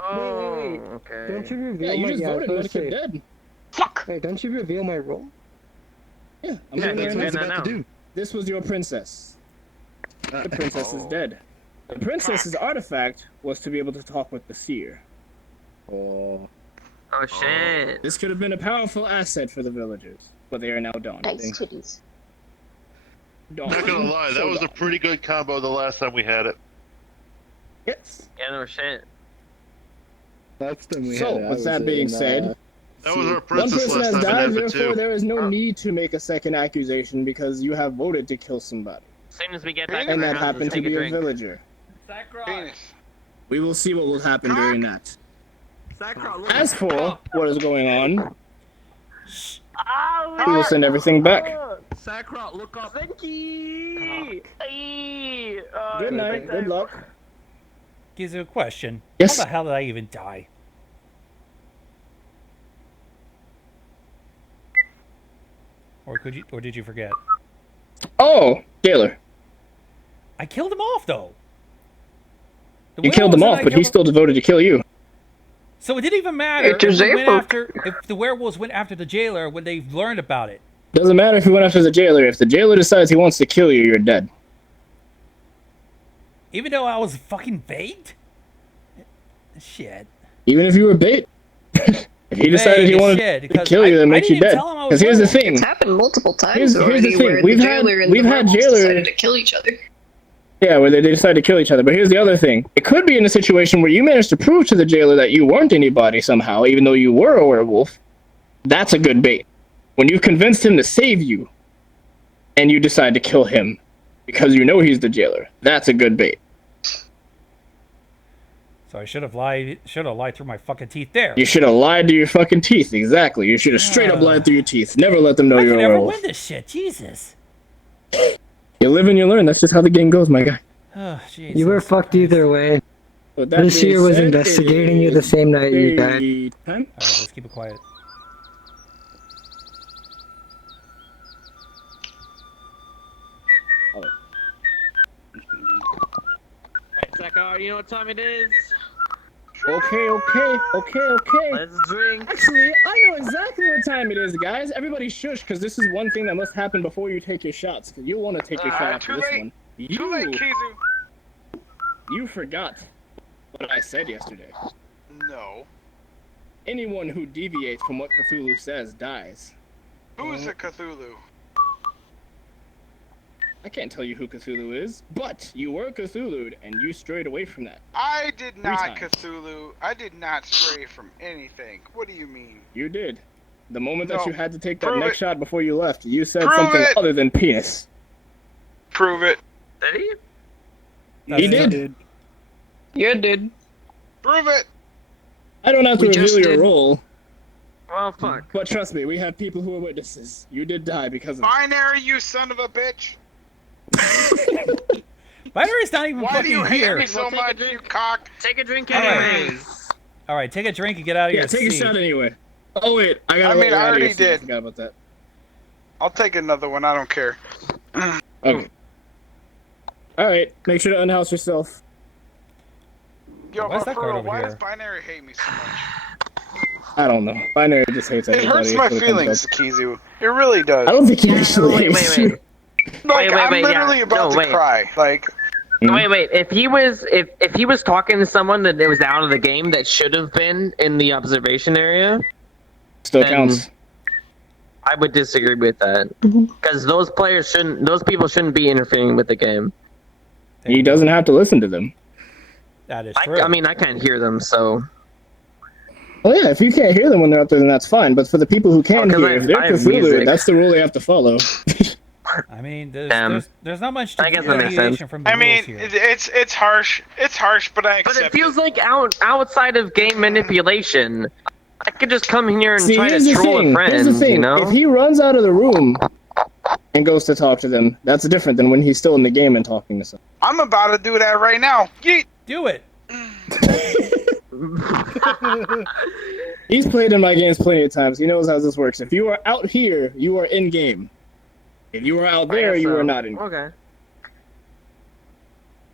Oh, Wait. okay. Don't you reveal Yeah, you my just voted I was Medikit gonna say, dead. Wait, don't you reveal my role? Yeah, I'm Yeah, doing he's it been now. announced. This was your princess. The princess is dead. The princess's artifact was to be able to talk with the seer. Oh. Oh shit. This could have been a powerful asset for the villagers, but they are now dawned. Nice titties. Dawned. Not gonna lie, that So was a dawned. pretty good combo the last time we had it. Yes. Yeah, no shit. Last time we So, had it, I with was that being in, said, That was our one princess person last has time died, in Ever therefore 2. there is no need to make a second accusation because you have voted to kill somebody. As soon as we get back And to our that house, happened let's to take a be a drink. villager. Penis. We will see what will happen during that. Sackcrawl, look. As for what is going on, Oh, we will send everything back. Sackcrawl, look up. Zenki! Ay, Good night, good luck. Gives you a question. Yes? How the hell did I even die? Or did you forget? Oh, jailer. I killed him off though. The You killed him werewolves off, and I but he killed- still devoted to kill you. So it didn't even matter It's a if the werewolves went after the jailer when they learned about it. Doesn't matter if you went after the jailer. If the jailer decides he wants to kill you, you're dead. Even though I was fucking baked? Shit. Even if you were bait. If he decided he Vague as wanted shit, to because kill you, I that makes didn't you even dead. tell him I was Because here's the werewolf. thing. It's happened multiple times Here's the already thing. where We've the had- jailer and we've the had werewolves jailer- decided to kill each other. Yeah, where they decide to kill each other. But here's the other thing. It could be in a situation where you managed to prove to the jailer that you weren't anybody somehow, even though you were a werewolf. That's a good bait. When you've convinced him to save you, and you decide to kill him because you know he's the jailer, that's a good bait. So I should have lied through my fucking teeth there. You should have lied to your fucking teeth. Exactly. You should have straight up lied through your teeth. Never let them know I you're can a never werewolf. win this shit. Jesus. You live and you learn. That's just how the game goes, my guy. Oh, Jesus. You were fucked either way. With that This being year was said, investigating you the same night you died. Time. Alright, let's keep it quiet. you know what time it is? Okay. Let's drink. Actually, I know exactly what time it is, guys. Everybody shush, because this is one thing that must happen before you take your shots, because you'll want to take your shot after too this late. one. Too late, Kizu. You forgot what I said yesterday. No. Anyone who deviates from what Cthulhu says dies. Who is a Cthulhu? I can't tell you who Cthulhu is, but you were Cthulhu'd, and you strayed away from that. I did not times. Cthulhu. I did not stray from anything. What do you mean? You did. The moment that No. you had to take that Prove next it. shot before you left, you said Prove something it. other than penis. Prove it. Did he? He did. You did. Prove it. I don't have to We just reveal your did. role, Well, fuck. but trust me, we have people who are witnesses. You did die because of Binary, you son of a bitch. Binary's not even Why do fucking you hate here. me so much, you cock? Take a drink All right. anyways. All right, take a drink and get out of Yeah, your take seat. a shot anyway. Oh wait, I gotta I let mean, you I out of your already seat. I did. forgot about that. I'll take another one. I don't care. Okay. Alright, make sure to unhouse yourself. Yo, Why is but that for card real, over why here? does Binary hate me so much? I don't know. Binary just hates It everybody. hurts my who comes feelings, up. Kizu. It really does. I don't think he actually Wait, hates wait. you. Like, I'm wait, yeah. literally about No, to wait. cry. Like, Wait. If he was talking to someone that was out of the game that should have been in the observation area, Still then counts. I would disagree with that because those people shouldn't be interfering with the game. He doesn't have to listen to them. That is true. I mean, I can't hear them, so. Well, yeah, if you can't hear them when they're up there, then that's fine. But for the people who can 'cause hear, if they're I have Cthulhu, music. that's the rule they have to follow. I mean, Damn. there's not much I guess that makes deviation sense. from the I mean, rules here. it's harsh. It's harsh, but I But accept it feels like outside of game manipulation. I could just come here and See, try here's to the troll thing. a friend, Here's the thing. you know? If he runs out of the room and goes to talk to them, that's different than when he's still in the game and talking to someone. I'm about to do that right now. Yeet. Do it. He's played in my games plenty of times. He knows how this works. If you are out here, you are in game. If you are out there, you are not in game. Okay.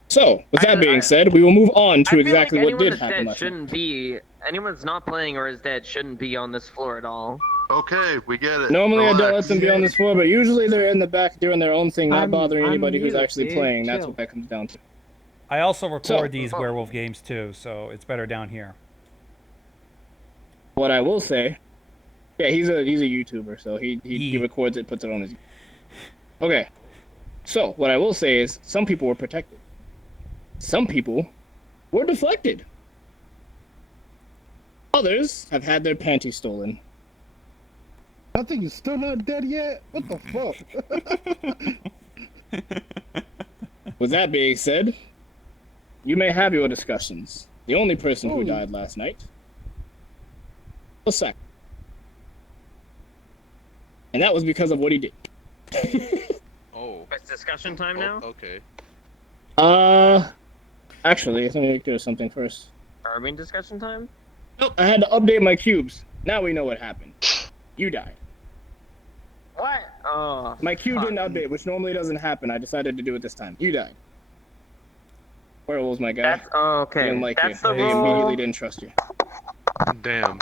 So, with that being said, we will move on to I feel exactly like what anyone did that's happen dead last night. shouldn't be. Anyone that's not playing or is dead shouldn't be on this floor at all. Okay, we get it. Normally, I don't Relax. let them be on this floor, but usually they're in the back doing their own thing, not bothering anybody who's mute, actually dude. playing. That's Chill. what that comes down to. I also record So- these werewolf games too, so it's better down here. What I will say, yeah, he's a YouTuber, so he records it, puts it on his. Okay, so what I will say is some people were protected. Some people were deflected. Others have had their panties stolen. I think he's still not dead yet. What the fuck? With that being said, you may have your discussions. The only person who died last night was Sack. And that was because of what he did. Oh. It's discussion time now? Okay. Actually, let me do something first. Are we in discussion time? Nope, I had to update my cubes. Now we know what happened. You died. What? Oh. My cube didn't update, which normally doesn't happen. I decided to do it this time. You died. Werewolf's my guy. That's okay. I didn't like That's you. the I rule. immediately didn't trust you. Damn.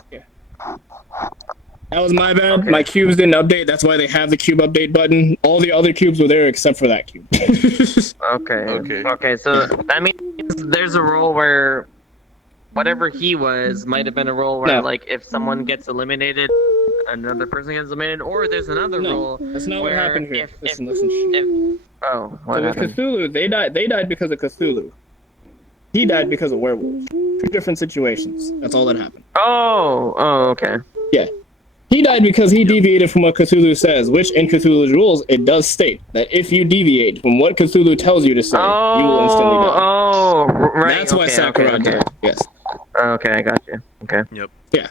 That was my bad. My cubes didn't update. That's why they have the cube update button. All the other cubes were there except for that cube. Okay, so that means there's a role where whatever he was might have been a role where, No. like, if someone gets eliminated, another person gets eliminated, or there's another No, role. that's not what where happened here. If, Listen. oh, what So with happened? Cthulhu, they died because of Cthulhu. He died because of werewolves. Two different situations. That's all that happened. Oh, okay. Yeah. He died because he deviated from what Cthulhu says, which in Cthulhu's rules, it does state that if you deviate from what Cthulhu tells you to say, you will instantly die. Oh, right. That's why Sakura died. Yes. Okay, I got you. Okay. Yep. Yeah.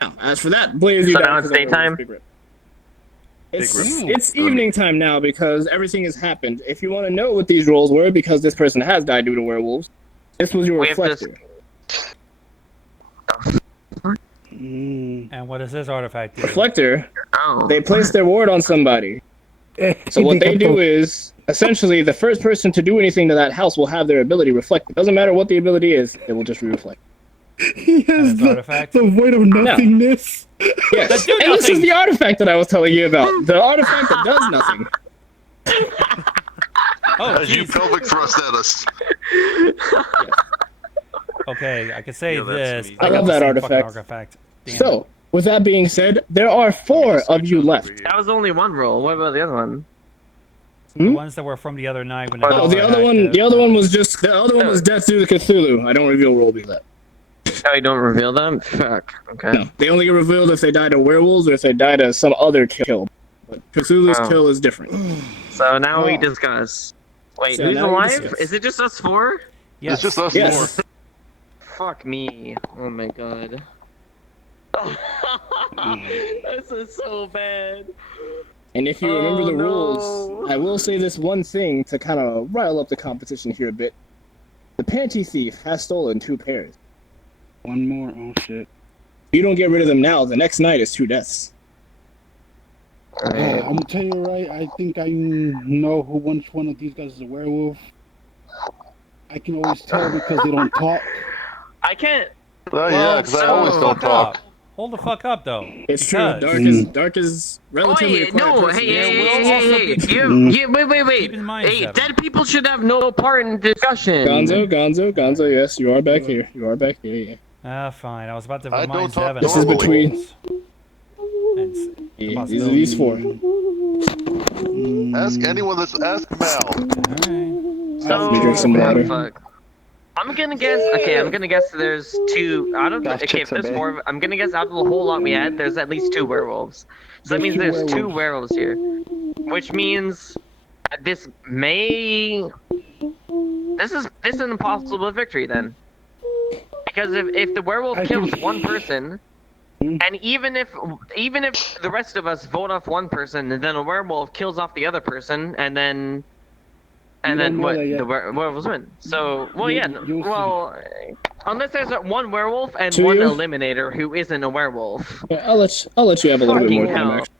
Now, as for that, Blaze, you So died now it's because of daytime? Big Rip. Big It's, Rip. it's evening time now because everything has happened. If you want to know what these roles were, because this person has died due to werewolves, this was your We have to reflector. And what does this artifact do? Reflector, Oh. they placed their ward on somebody. So what they do is, essentially, the first person to do anything to that house will have their ability reflected. Doesn't matter what the ability is, it will just reflect. He has the void of nothingness. Yes, and this is the artifact that I was telling you about. The artifact that does nothing. Oh, As you pelvic thrust at us. Okay, I can say this. I got love the that same fucking artifact. Damn. So, with that being said, there are 4 of you left. That was only one roll. What about the other one? The ones that were from the other night when Oh, the other one. The other one was just. The other one was Death Through the Cthulhu. I don't reveal role beyond that. Oh, you don't reveal them? Fuck. Okay. No, they only get revealed if they die to werewolves or if they die to some other kill. But Cthulhu's kill is different. So now we discuss. Wait, So who's now we alive? discuss. Is it just us 4? Yes. It's just us Yes. 4. Fuck me. Oh my god. This is so bad. And if you remember the no. rules, I will say this one thing to kind of rile up the competition here a bit. The Panty Thief has stolen 2 pairs. One more. Oh shit. If you don't get rid of them now, the next night is 2 deaths. I'm gonna tell you right. I think I know which one of these guys is a werewolf. I can always tell because they don't talk. I can't. Well, yeah, because I always don't talk. Hold the fuck up, though. It's true. Because- Dark is relatively a Wait, quiet no, person. hey, There will hey, also hey, be- wait. Keep in mind, Hey, Seven. dead people should have no part in discussion. Gonzo, yes, you are back here. You are back here, yeah. Ah, fine. I was about to I remind don't talk Seven. This is normally. between... It's the Yeah, possibility. these 4. Ask anyone that's ask Mal. Alright. So, Let me drink some water. fuck. I'm gonna guess. Okay, I'm gonna guess there's 2 out of the. That's Okay, if there's Chick-fil-A. 4, I'm gonna guess out of the whole lot we had, there's at least 2 werewolves. So that means there's 2 werewolves here, which means this may. This is an impossible victory then, because if the werewolf kills one person, and even if the rest of us vote off one person, and then a werewolf kills off the other person, and then what? The werewolves win. So, well, yeah, well, unless there's one werewolf and 2 one you? eliminator who isn't a werewolf. Yeah, I'll let you have a little bit more Fucking time, hell. actually.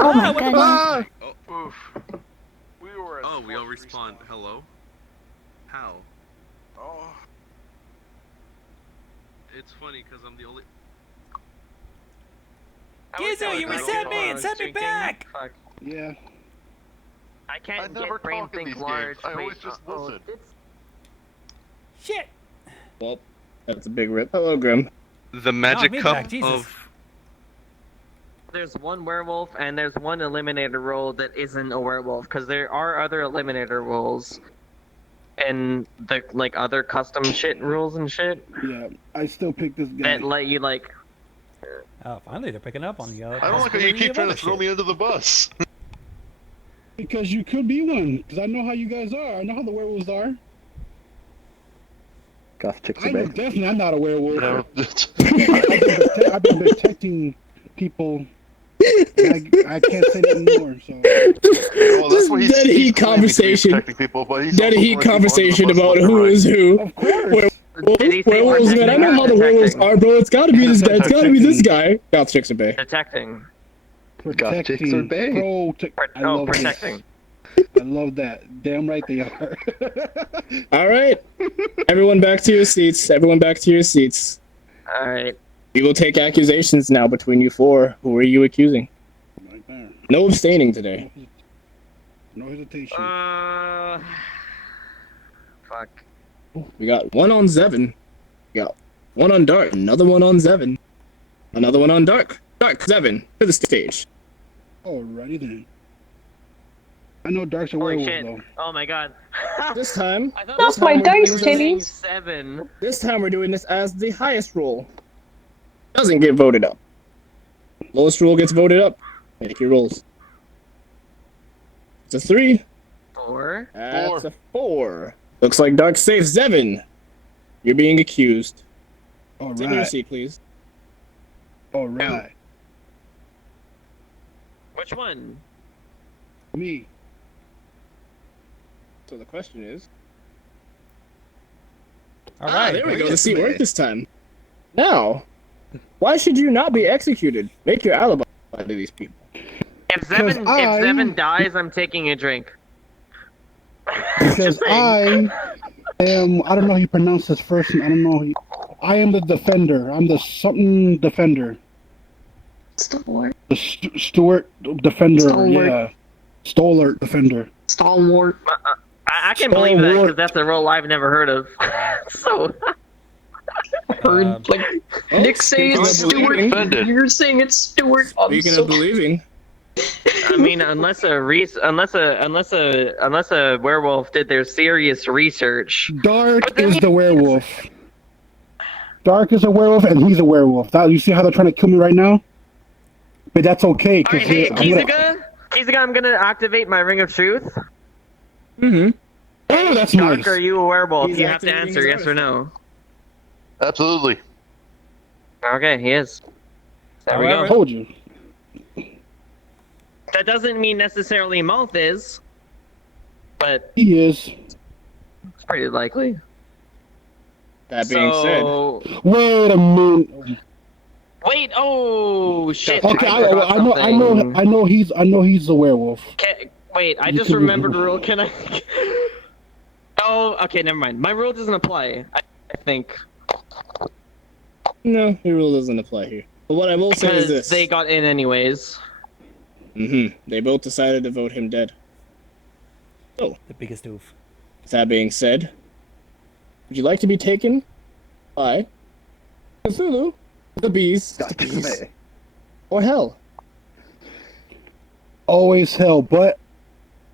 Oh my god. Oh, we all respond. Hello? How? Oh. It's funny because I'm the only. Gizu, you reset me and sent me back! Fuck. Yeah. I can't I never get brain talk in think these large. games. I always Wait, just oh, listen. Shit! Well, that's a big rip. Hello, Grim. The magic me cup back, Jesus. of. There's one werewolf and there's one eliminator role that isn't a werewolf, because there are other eliminator roles and the like other custom shit rules and shit Yeah. I still pick this guy. that let you like. Oh, finally they're picking up on you. I don't like how you keep trying to throw me under the bus. Because you could be one. Because I know how you guys are. I know how the werewolves are. Goth chicks I are know bad. definitely I'm not a werewolf. No. I've been detecting people. I can't say that anymore. So. Well, that's why Dead heat conversation. protecting people, but he's Dead also heat throwing people conversation under the bus about left who and right. is who. Of course. Did he say Werewolves, man. I know how the protecting or werewolves detecting? are, bro. It's gotta be this guy. It's gotta be this guy. Goth chicks are bae. Detecting. Goth chicks are bad. I love this. Protecting. I love that. Damn right they are. All right, everyone back to your seats. Everyone back to your seats. All right. We will take accusations now between you 4. Who are you accusing? Right there. No abstaining today. No hesitation. Fuck. We got 1 on Zevin. We got 1 on Dark. Another 1 on Zevin. Another 1 on Dark. Dark, Zevin, to the stage. Alrighty then. I know Dark's a Holy werewolf shit. though. Oh my god. This time, I thought That's it my was dice, saying titties. 7. this time we're doing this as the highest roll. Doesn't get voted up. Lowest roll gets voted up. Make your rolls. It's a 3. 4. That's a 4. Looks like Dark saves Zevin. You're being accused. Take your Alright. seat, please. Alright. Which one? Me. So the question is... All right, there we go. The seat worked this time. Now, why should you not be executed? Make your alibi to these people. If Zevin dies, I'm taking a drink. Because I don't know how you pronounce his first name. I don't know. I am the defender. I'm the something defender. Stalwart. The Stuart defender. Stalwart. Yeah. Stalwart defender. Stalwart. I can believe that because that's a role I've never heard of. So. Heard like Nick say it's Stuart. Offended. You're saying it's Stuart. Speaking of believing, I mean, unless a werewolf did their serious research. Dark is the werewolf. Dark is a werewolf, and he's a werewolf. You see how they're trying to kill me right now? But that's okay. Alright, hey, Kizuga, I'm gonna activate my Ring of Truth. Mm-hmm. Oh, that's Dark, nice. are you a werewolf? He's You have to activating answer his yes or no. Absolutely. Okay, he is. There we I go. told you. That doesn't mean necessarily Mouth is, but He is. it's pretty likely. that being said, Wait a minute. Wait, oh shit. Okay, forgot I know he's a werewolf. Wait, I You just can- remembered a rule. Can I? Oh, okay, never mind. My rule doesn't apply. I think no, the rule doesn't apply here. But what I will say is because this: they got in anyways. They both decided to vote him dead. So, The biggest oof. that being said, would you like to be taken by Cthulhu, the bees, or hell? Always hell, but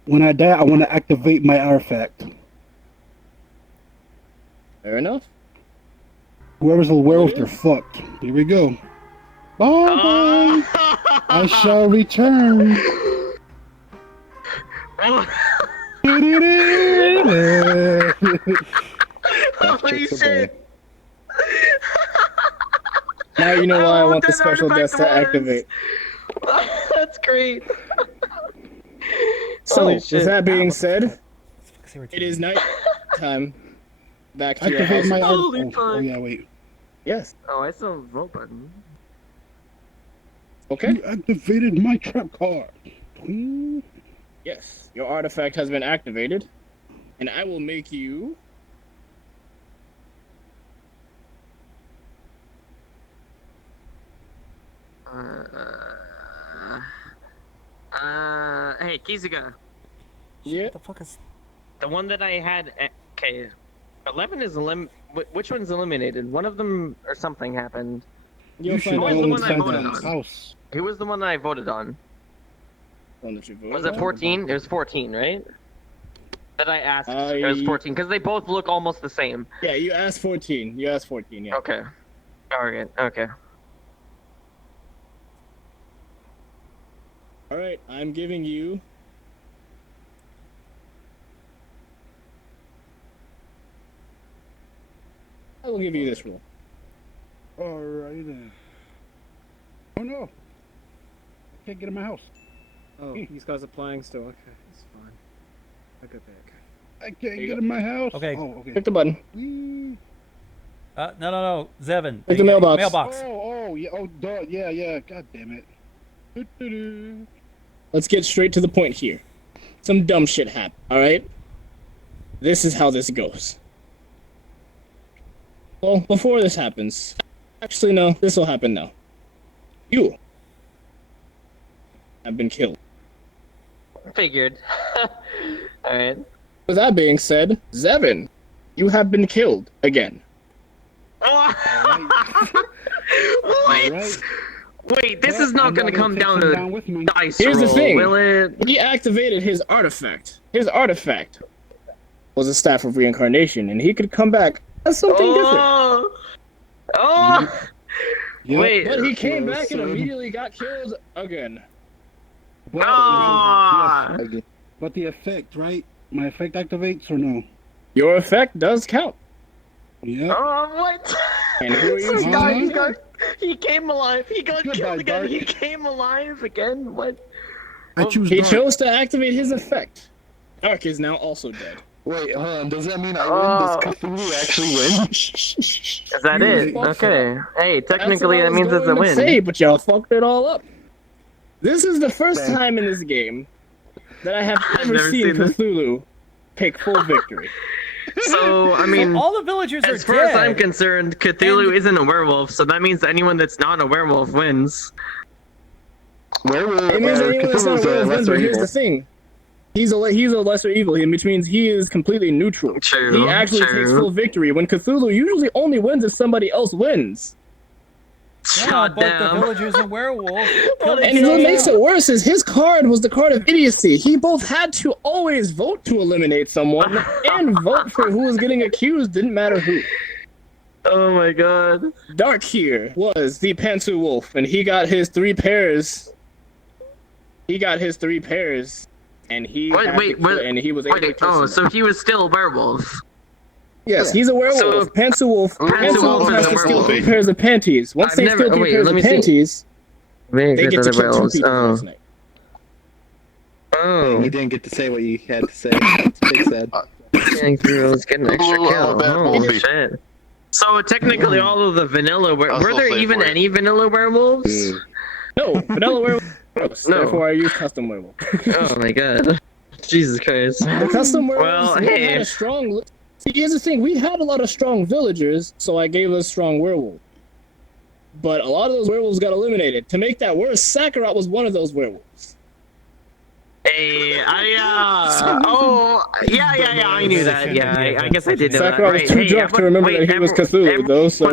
when I die, I want to activate my artifact. Fair enough. Whoever's a werewolf, they're fucked. Here we go. Bye bye. I shall return. Holy shit! Now you know why I want the special death to activate. That's great. So, Holy with shit. that being said, it is night time. Back to your Activate house. my Holy artifact. Oh, fuck. yeah, wait. Yes. Oh, I still have a vote button. Okay. You activated my trap card. Yes. Your artifact has been activated, and I will make you. Hey, Kizuga. Yeah. What the fuck is? The one that I had. Okay, 11 is Which one's eliminated? One of them or something happened. You should Who was go the one I inside voted that on? house. Who was the one that I voted on? One that you voted Was it on? 14? It was 14, right? That I asked. It was I- 14 because they both look almost the same. Yeah, you asked 14. You asked 14. Yeah. Okay. Alright. Okay. All right. I'm giving you. I will give you this rule. Alright then. Oh no! I can't get in my house. Oh, these guys are playing still. Okay, it's fine. I go back. I can't get in my house. Okay. Oh, okay. Click the button. No. Zevin. Click the mailbox. Mailbox. Oh, yeah. Oh, duh. Yeah. God damn it. Doo-doo-doo. Let's get straight to the point here. Some dumb shit happened. All right. This is how this goes. Well, before this happens, actually no, this will happen now. You have been killed. Figured. Alright. With that being said, Zevin, you have been killed again. What? Alright. Wait, this Well, is not I'm going to gonna come take down him to down with me. dice Here's the roll, thing. will it? He activated his artifact. His artifact was a staff of reincarnation, and he could come back as something different. Oh! Yep. Wait. But he came Well, back and son. immediately got killed again. But, Ah! but the effect, right? My effect activates or no? Your effect does count. Yep. Oh, what? And who are you? This Uh-huh. guy, he came alive. He got Goodbye, killed again. Dark. He came alive again. What? I choose He dark. chose to activate his effect. Dark is now also dead. Wait, hold on. Does that mean I Oh. win? Does Cthulhu actually win? Is that You it? fuck Okay. Hey, That's technically what I that was means it's a going to win. say, but y'all fucked it all up. This is the first time in this game that I have I've ever never seen seen this. Cthulhu pick full victory. So, I mean, all the villagers are as far as I'm dead. concerned, Cthulhu isn't a werewolf, so that means anyone that's not a werewolf wins. Werewolf. It means anyone that's not a Cthulhu's a werewolf wins, lesser but here's evil. the thing. He's a lesser evil, which means he is completely neutral. True, He actually takes true. full victory. When Cthulhu usually only wins if somebody else wins. Yeah, but the villagers and werewolf. killed And each what other. makes it worse is his card was the card of idiocy. He both had to always vote to eliminate someone and vote for who was getting accused, didn't matter who. Oh my god. Dark here was the Pantsu Wolf, and he got his 3 pairs. And he Wait, had wait, to kill- and he was able to wait, kill oh, someone. so he was still a werewolf. Yes, he's a werewolf. So- Pantsu Wolf. Pantsu Wolf is has a to steal werewolf. 3 pairs of panties. Once I've they never- steal 3 wait, pairs let of me see. panties, Very they good get to to the kill 2 werewolves. people Oh. last night. Oh. You didn't get to say what you had to say. It's big sad. Getting through was getting an extra Oh, kill. bad Holy movie. shit. So technically all of the vanilla were I'll there still say even for you. any vanilla werewolves? No, vanilla werewolf. No. Therefore, I use custom werewolf. Oh my god. Jesus Christ. The custom werewolves Well, we hey. had a strong. See, here's the thing: we had a lot of strong villagers, so I gave us strong werewolf. But a lot of those werewolves got eliminated. To make that worse, Sakarat was one of those werewolves. Hey, I knew that. Yeah, I guess I did know that. Sakarat Right. was too Hey, drunk to remember that he was Cthulhu, though. So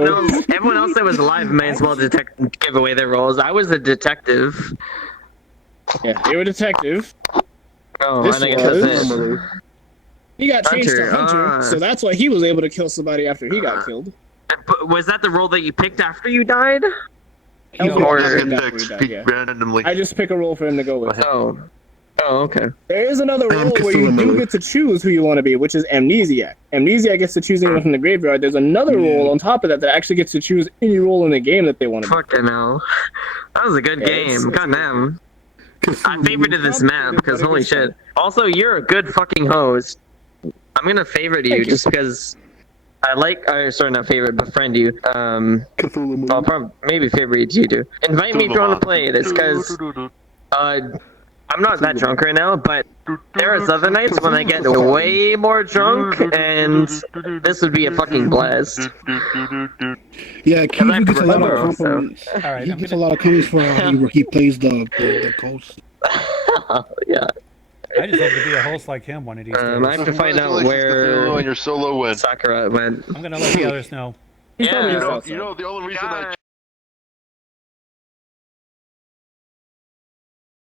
everyone else that was alive may as well give away their roles. I was a detective. yeah, they were detective. Oh, This and I guess that's it. was- He got changed to Hunter, Hunter, so that's why he was able to kill somebody after he got killed. But was that the role that you picked after you died? That was No, what or- happened Get after he picked died, yeah. randomly. I just pick a role for him to go with. Oh. Oh, okay. There is another I am role where you Cthulhu. do get to choose who you want to be, which is Amnesiac. Amnesiac gets to choose anyone from the graveyard. There's another role on top of that that actually gets to choose any role in the game that they want to be. Fucking hell. That was a good Yeah, it's- game. it's God damn. I favorited this map because holy shit. Also, you're a good fucking host. I'm gonna favorite you Thank you. just because I like, sorry, not favorite, but friend you. Cthulhu I'll probably maybe favorite you too. Invite me if you want to play this because I'm not that drunk right now, but there is other nights when I get way more drunk, and this would be a fucking blast. Yeah, Q I gets a lot remember, of so. compliments. All right, He I'm gets gonna- a lot of comments for how he plays the ghost. Yeah. I just hope to be a host like him one of these days. I have to find out Congratulations, where Cthulhu, on your solo win. Sakura went. I'm gonna let the others know. He's probably Yeah. just outside. You know, the only reason I